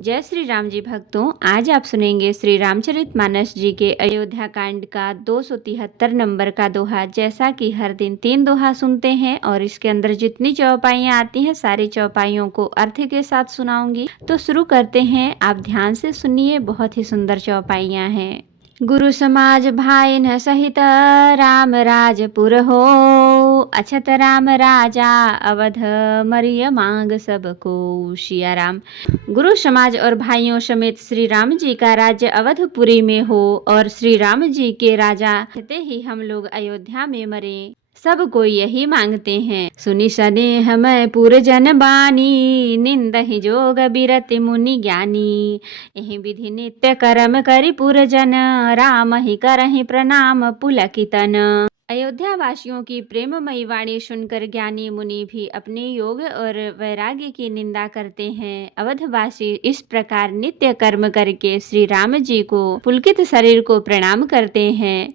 जय श्री राम जी भक्तों, आज आप सुनेंगे श्री रामचरितमानस जी के अयोध्या कांड का 273 नंबर का दोहा। जैसा कि हर दिन 3 दोहा सुनते हैं और इसके अंदर जितनी चौपाइयाँ आती हैं सारी चौपाइयों को अर्थ के साथ सुनाऊंगी। तो शुरू करते हैं, आप ध्यान से सुनिए, बहुत ही सुंदर चौपाइयाँ हैं। गुरु समाज भाई न सहित राम राजपुर हो, अछत राम राजा अवध मरिय मांग सबको। सिया राम। गुरु समाज और भाइयों समेत श्री राम जी का राज्य अवधपुरी में हो और श्री राम जी के राजा कहते ही हम लोग अयोध्या में मरे, सब कोई यही मांगते हैं। सुनि सनेह मैं पुर जन बानी, निंदहि जोग बिरति मुनि ज्ञानी। यही विधि नित्य कर्म करि पुर जन, राम ही करहि प्रणाम पुलकितन। अयोध्या वासियों की प्रेममयी वाणी सुनकर ज्ञानी मुनि भी अपने योग और वैराग्य की निंदा करते हैं। अवधवासी इस प्रकार नित्य कर्म करके श्री राम जी को पुलकित शरीर को प्रणाम करते हैं।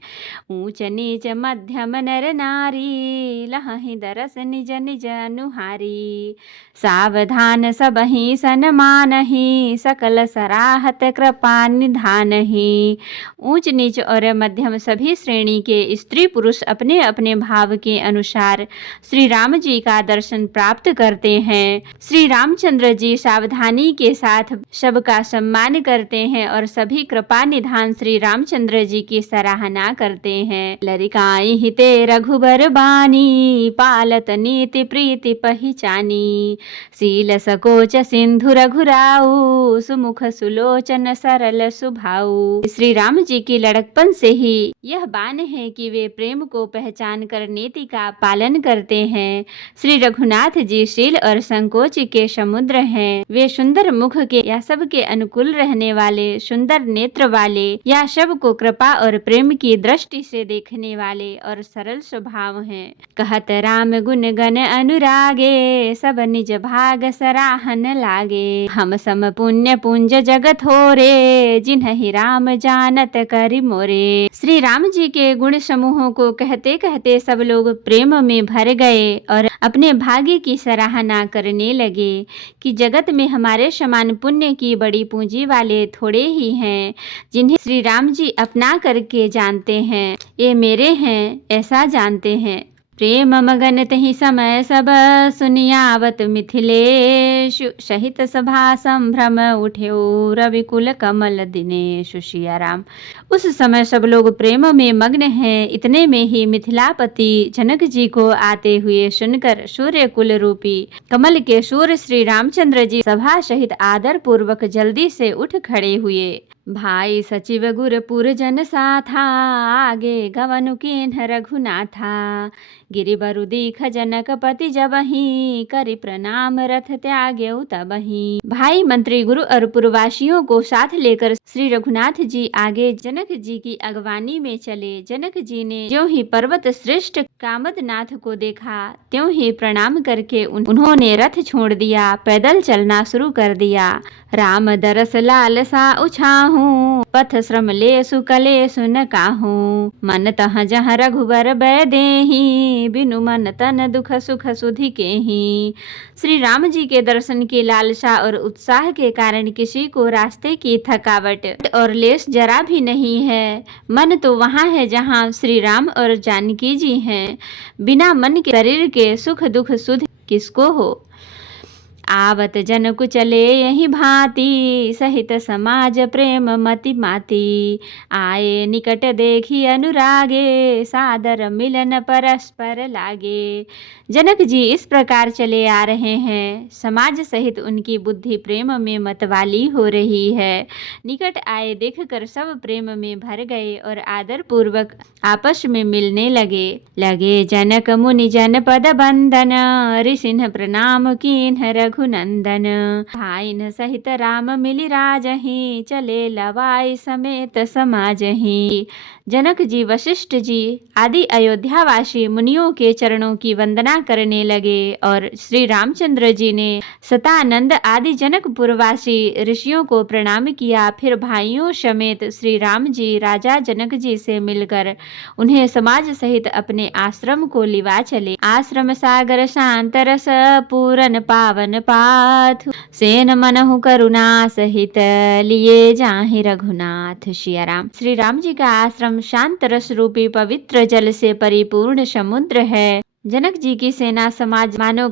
ऊंच नीच मध्यम नर नारी, लहहि दरस निज निज अनुहारी। सावधान सबहि सन्मानहि, सकल सराहत कृपा निधानहि। ऊंच नीच और मध्यम सभी श्रेणी के स्त्री पुरुष अपने अपने भाव के अनुसार श्री राम जी का दर्शन प्राप्त करते हैं। श्री रामचंद्र जी सावधानी के साथ सबका सम्मान करते हैं और सभी कृपा निधान श्री रामचंद्र जी की सराहना करते हैं। लरिकाई हिते रघुबर बानी, पालत नीति प्रीति पहिचानी। शील सकोच सिंधु रघुराऊ, सुमुख सुलोचन सरल सुभाऊ। श्री राम जी की लड़कपन से ही यह बान है कि वे प्रेम को पहचान कर नीति का पालन करते हैं। श्री रघुनाथ जी शील और संकोच के समुद्र हैं। वे सुंदर मुख के या सबके अनुकूल रहने वाले, सुंदर नेत्र वाले या सबको कृपा और प्रेम की दृष्टि से देखने वाले और सरल स्वभाव हैं। कहत राम गुण गण अनुरागे, सब निज भाग सराहन लागे। हम सम पुण्य पुंज जगत होरे, जिन्हि राम जानत करि मोरे। श्री राम जी के गुण समूहों को कहते कहते सब लोग प्रेम में भर गए और अपने भाग्य की सराहना करने लगे कि जगत में हमारे समान पुण्य की बड़ी पूंजी वाले थोड़े ही हैं, जिन्हें श्री राम जी अपना करके जानते हैं। ये मेरे हैं ऐसा जानते हैं। प्रेम मगन तहि समय सब, सुनियावत मिथिलेश। सहित सभा संभ्रम उठ्यो, रविकुल कमल दिनेश। सिया राम। उस समय सब लोग प्रेम में मग्न हैं। इतने में ही मिथिलापति जनक जी को आते हुए सुनकर सूर्य कुल रूपी कमल के सूर्य श्री रामचंद्र जी सभा सहित आदर पूर्वक जल्दी से उठ खड़े हुए। भाई सचिव गुरपुर जन साथा, आगे गवनु किन्ह रघुनाथा। गिरिबरु दीख जनक पति जबहि, करि प्रणाम रथ त्याग्यउ तबहि। भाई मंत्री गुरु और पुरवासियों को साथ लेकर श्री रघुनाथ जी आगे जनक जी की अगवानी में चले। जनक जी ने ज्यों ही पर्वत श्रेष्ठ कामदनाथ को देखा त्यों ही प्रणाम करके उन्होंने रथ छोड़ दिया, पैदल चलना शुरू कर दिया। राम दरस लालसा उछाहूं, पथ श्रम लेसु कलेसु न काहूं। मन तह जहाँ रघुबर बैदेहि, बिनु मन तन दुख सुख सुधि केहि। श्री राम जी के दर्शन की लालसा और उत्साह के कारण किसी को रास्ते की थकावट और लेस जरा भी नहीं है। मन तो वहाँ है जहाँ श्री राम और जानकी जी हैं। बिना मन के शरीर के सुख दुख सुध किसको हो। आवत जन कुचले यही भांति, सहित समाज प्रेम मति माती। आए निकट देखी अनुरागे, सादर मिलन परस्पर लागे। जनक जी इस प्रकार चले आ रहे हैं। समाज सहित उनकी बुद्धि प्रेम में मतवाली हो रही है। निकट आए देखकर सब प्रेम में भर गए और आदर पूर्वक आपस में मिलने लगे। लगे जनक मुनि जन पद बंदन, ऋषिन प्रणाम कीन्ह रघुनंदन। भाइन सहित राम मिली राजहि, चले लवाई समेत समाजहि। जनक जी, वशिष्ठ जी आदि अयोध्यावासी मुनियों के चरणों की वंदना करने लगे और श्री रामचंद्र जी ने सतानंद आदि जनकपुरवासी ऋषियों को प्रणाम किया। फिर भाइयों समेत श्री राम जी राजा जनक जी से मिलकर उन्हें समाज सहित अपने आश्रम को लिवा चले। आश्रम सागर शांत रस, पूरन पावन पाथु, सेन मनहु करुणा सहित लिए जाहि रघुनाथ। सियाराम। श्री राम जी का आश्रम शांत रस रूपी पवित्र जल से परिपूर्ण समुद्र है। जनक जी की सेना समाज मानो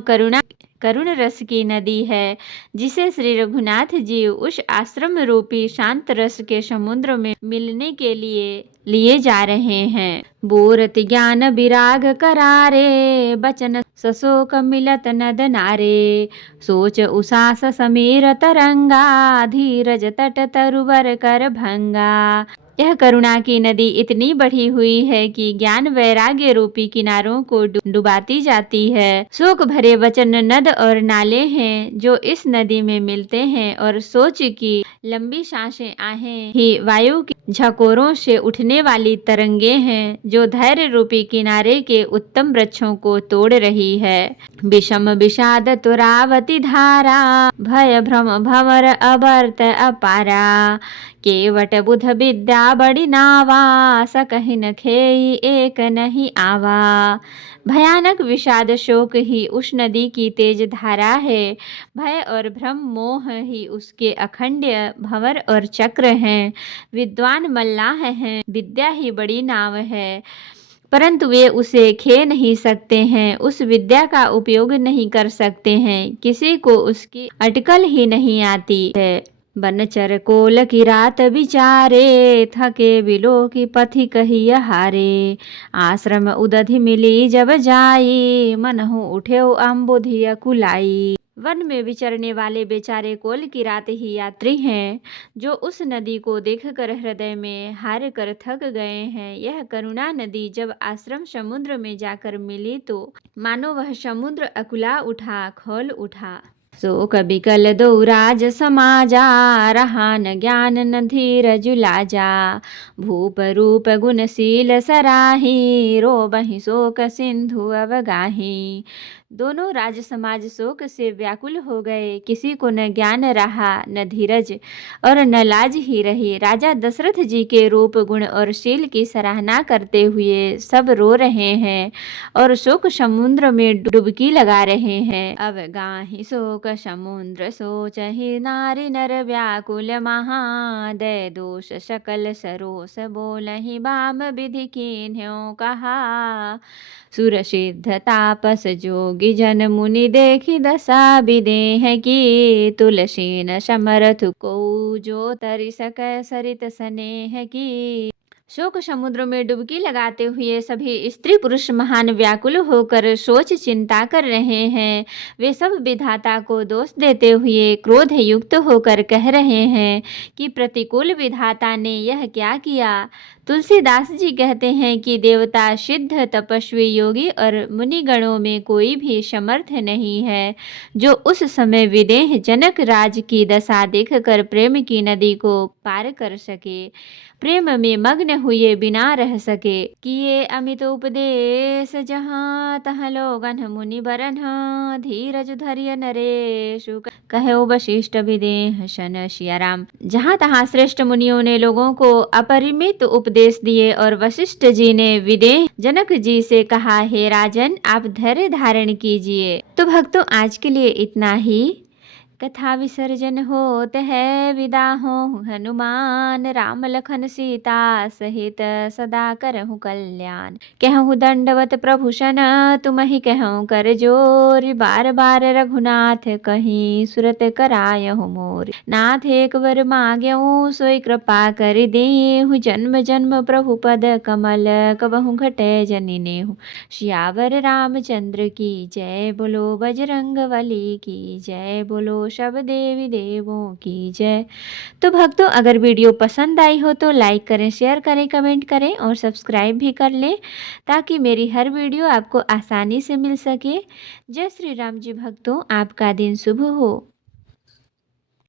करुण रस की नदी है, जिसे श्री रघुनाथ जी उस आश्रम रूपी शांत रस के समुद्र में मिलने के लिए जा रहे हैं। बोरत ज्ञान विराग करारे, बचन सशोक मिलत नद नारे। सोच उषास समीर तरंगा, धीरज तट तरुवर कर भंगा। यह करुणा की नदी इतनी बढ़ी हुई है कि ज्ञान वैराग्य रूपी किनारों को डुबाती जाती है। शोक भरे वचन नद और नाले हैं जो इस नदी में मिलते हैं, और सोच की लंबी सांसें आहें ही वायु की झकोरों से उठने वाली तरंगे हैं जो धैर्य रूपी किनारे के उत्तम वृक्षों को तोड़ रही है। विषम विषाद तुरावती धारा, भय भ्रम भंवर अवर्त अपारा। केवट बुध विद्या बड़ी नावा, सकहि न खेई एक नहीं आवा। भयानक विषाद शोक ही उस नदी की तेज धारा है, भय और भ्रम मोह ही उसके अखंड्य भंवर और चक्र हैं। विद्वान मल्लाह हैं, विद्या ही बड़ी नाव है, परंतु वे उसे खे नहीं सकते हैं, उस विद्या का उपयोग नहीं कर सकते हैं। किसी को उसकी अटकल ही नहीं आती है। बनचर कोल की रात विचारे, थके बिलो की पथि कही हारे। आश्रम उदधि मिली जब जाई, मनहु उठेउ अम्बुधि कुलाई। वन में विचरने वाले बेचारे कोल की रात ही यात्री हैं, जो उस नदी को देखकर हृदय में हार कर थक गए हैं। यह करुणा नदी जब आश्रम समुद्र में जाकर मिली तो मानो वह समुद्र अकुला उठा, खौल उठा। शोक बिकल दो राज समाजा, रहा न ज्ञान न धीरज लाजा। भूप रूप गुणशील सराही, रोबहि शोक सिंधु अवगाही। दोनों राज समाज शोक से व्याकुल हो गए, किसी को न ज्ञान रहा न धीरज और न लाज ही रही। राजा दशरथ जी के रूप गुण और शील की सराहना करते हुए सब रो रहे हैं और शोक समुद्र में डुबकी लगा रहे हैं। अब गाहि शोक समुद्र सोचहि, नारी नर व्याकुल महादय दोष सकल सरोस बोलहि, बाम विधि कीन्ह्यो कहा। सुर सिद्ध तापस जोगी जन मुनि, देखी दशा विदेह की। तुलसी न समरथ को जो तरि सकै सरित स्नेह की। शोक समुद्र में डुबकी लगाते हुए सभी स्त्री पुरुष महान व्याकुल होकर सोच चिंता कर रहे हैं। वे सब विधाता को दोष देते हुए क्रोध युक्त होकर कह रहे हैं कि प्रतिकूल विधाता ने यह क्या किया। तुलसीदास जी कहते हैं कि देवता, सिद्ध, तपस्वी, योगी और मुनिगणों में कोई भी समर्थ नहीं है जो उस समय विदेह जनक राज की दशा देखकर प्रेम की नदी को पार कर सके, प्रेम में मग्न हुए बिना रह सके। किए अमित उपदेश जहाँ तहाँ लोगन मुनि बरन, धीरज धैर्य नरेशु कहो वशिष्ठ विदेह सन। सियाराम। जहाँ तहाँ श्रेष्ठ मुनियों ने लोगों को अपरिमित उपदेश दिए और वशिष्ठ जी ने विदेह जनक जी से कहा, हे राजन, आप धैर्य धारण कीजिए। तो भक्तों, आज के लिए इतना ही। कथा विसर्जन होत है, विदा हो हनुमान। राम लखन सीता सहित सदा करहु कल्याण। कहूँ दंडवत प्रभु सन, तुमहि कहूँ कर जोर। बार बार रघुनाथ कहीं, सुरत करायहु मोर। नाथ एक बर मांग्यहु, सोई कृपा कर देहु। जन्म जन्म प्रभु पद कमल, कबहु घटै जनि नेहु। सियावर रामचंद्र की जय, बोलो बजरंग बली की जय, बोलो सब देवी देवों की जय। तो भक्तों, अगर वीडियो पसंद आई हो तो लाइक करें, शेयर करें, कमेंट करें और सब्सक्राइब भी कर लें, ताकि मेरी हर वीडियो आपको आसानी से मिल सके। जय श्री राम जी। भक्तों, आपका दिन शुभ हो।